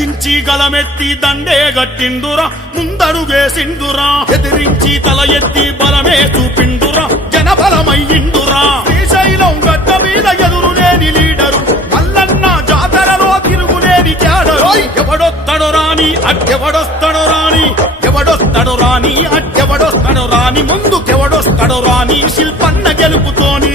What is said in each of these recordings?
గర్జించి గలమెత్తి దండే గట్టిందురా ముందడుగేసిందురా ఎదిరించి తల ఎత్తి బలమే చూపిండురా జనబలమయ్యిండురా శ్రీశైలం గడ్డ మీద ఎదురులేని లీడరు మల్లన్న జాతరలో తిరుగులేని తేడరు ఎవడొత్తడు రాని అడ్డెవడొస్తడు రాని ఎవడొస్తడు రాని అడ్డెవడొస్తడు రాని ముందుకెవడొస్తడు రాని శిల్పన్న గెలుపుతోని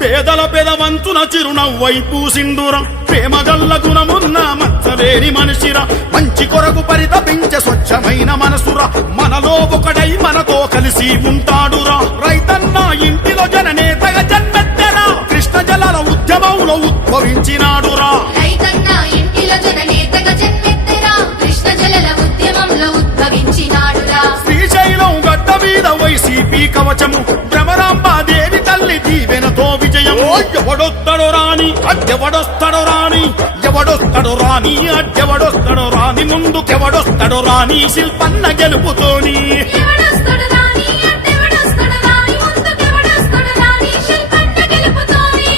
పేదల పెదవంతున చిరునవ్వై పూసిందురా ప్రేమగల్ల గుణమున్న మచ్చలేని మనిషిరా మంచి కొరకు పరితపించే స్వచ్ఛమైన మనసురా మనలో ఒకడై మనతో కలిసి ఉంటాడురా రైతన్న ఇంటిలో జననేతగా జన్మెత్తరా కృష్ణ జలాల ఉద్యమంలో ఉద్భవించినాడురా రైతన్న ఇంటిలో జననేతగా జన్మెత్తరా కృష్ణ జలాల ఉద్యమంలో ఉద్భవించినాడురా శ్రీశైలం గడ్డ మీద వైసీపీ కవచము భ్రమరాంబాదేవి తల్లి దీవెనతో విజయము ఎవడొత్తడు రాని అడ్డెవడొస్తడు రాని ఎవడొస్తడు రాని అడ్డెవడొస్తడు రాని ముందుకెవడొస్తడు రాని శిల్పన్న గెలుపుతోని ఎవడొస్తడు రాని అడ్డెవడొస్తడు రాని ముందుకెవడొస్తడు రాని శిల్పన్న గెలుపుతోని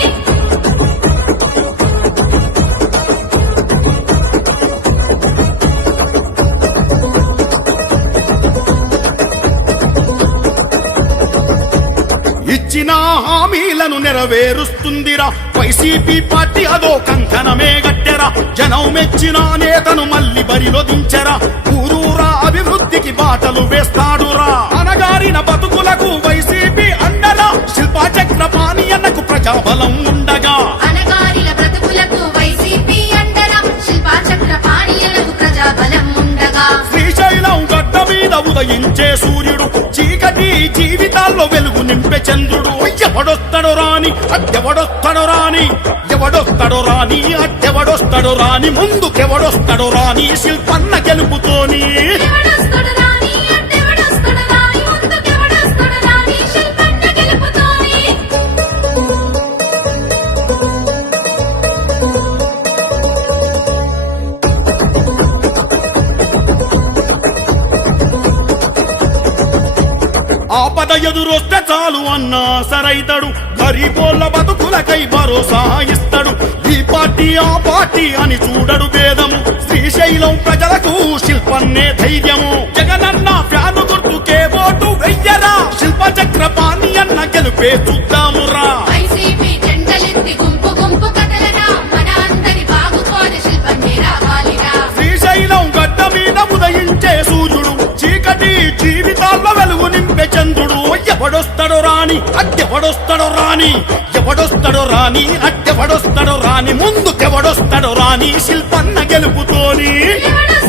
ఇచ్చిన హామీలను నెరవేరుస్తుందిరా వైసీపీ పార్టీ అదో కంకణమే గట్టెరా జనం మెచ్చిన నేతను మళ్ళీ బరిలో దించెరా ఊరూరా అభివృద్ధికి బాటలు వేస్తాడురా అనగారిన బతుకులకు వైసీపీ అండగా శిల్పా చక్రపాణి అన్నకు ప్రజాబలం ఉండగా అనగారిన బ్రతుకులకు వైసీపీ అండరా శిల్పా చక్రపాణియలకు ప్రజాబలం ఉండగా శ్రీశైలం గడ్డ మీద ఉదయించే సూర్యుడు చీకటి జీవితాల్లో వెలుగు నింపే చంద్రుడు ఎవడొస్తడు రాని అడ్డెవడొస్తడు రాని ఎవడొస్తడు రాని అడ్డెవడొస్తడు రాని ముందుకెవడొస్తడు రాని శిల్పన్న గెలుపుతోని ఎవడొస్తడు రాని అడ్డెవడొస్తడు రాని ముందుకెవడొస్తడు రాని శిల్పన్న గెలుపుతోని ఆపద ఎదురొస్తే చాలు అన్నా సరైతడు గరీబోళ్ళ బతుకులకై భరోసా ఇస్తాడు ఈ పార్టీ ఆ పార్టీ అని చూడడు భేదము శ్రీశైలం ప్రజలకు శిల్పన్నే ధైర్యము జగనన్న ఫ్యాను గుర్తుకే ఓటు వెయ్యరా శిల్ప చక్రపాణి అన్న గెలుపే చూద్దామురా వైసీపీ జెండలెత్తి గుంపు గుంపు కదలరా మన అందరి బాగుకోని శిల్పన్నే రావాలిరా శ్రీశైలం గడ్డ మీద ఉదయించే సూర్యుడు చీకటి జీవితాల్లో వెలుగు నింపే చంద్రుడు ఎవడొస్తడు రాని అడ్డెవడొస్తడు రాని ఎవడొస్తడు రాని అడ్డెవడొస్తడు రాని ముందుకెవడొస్తడు రాని శిల్పన్న గెలుపుతోని ఎవడొస్తడు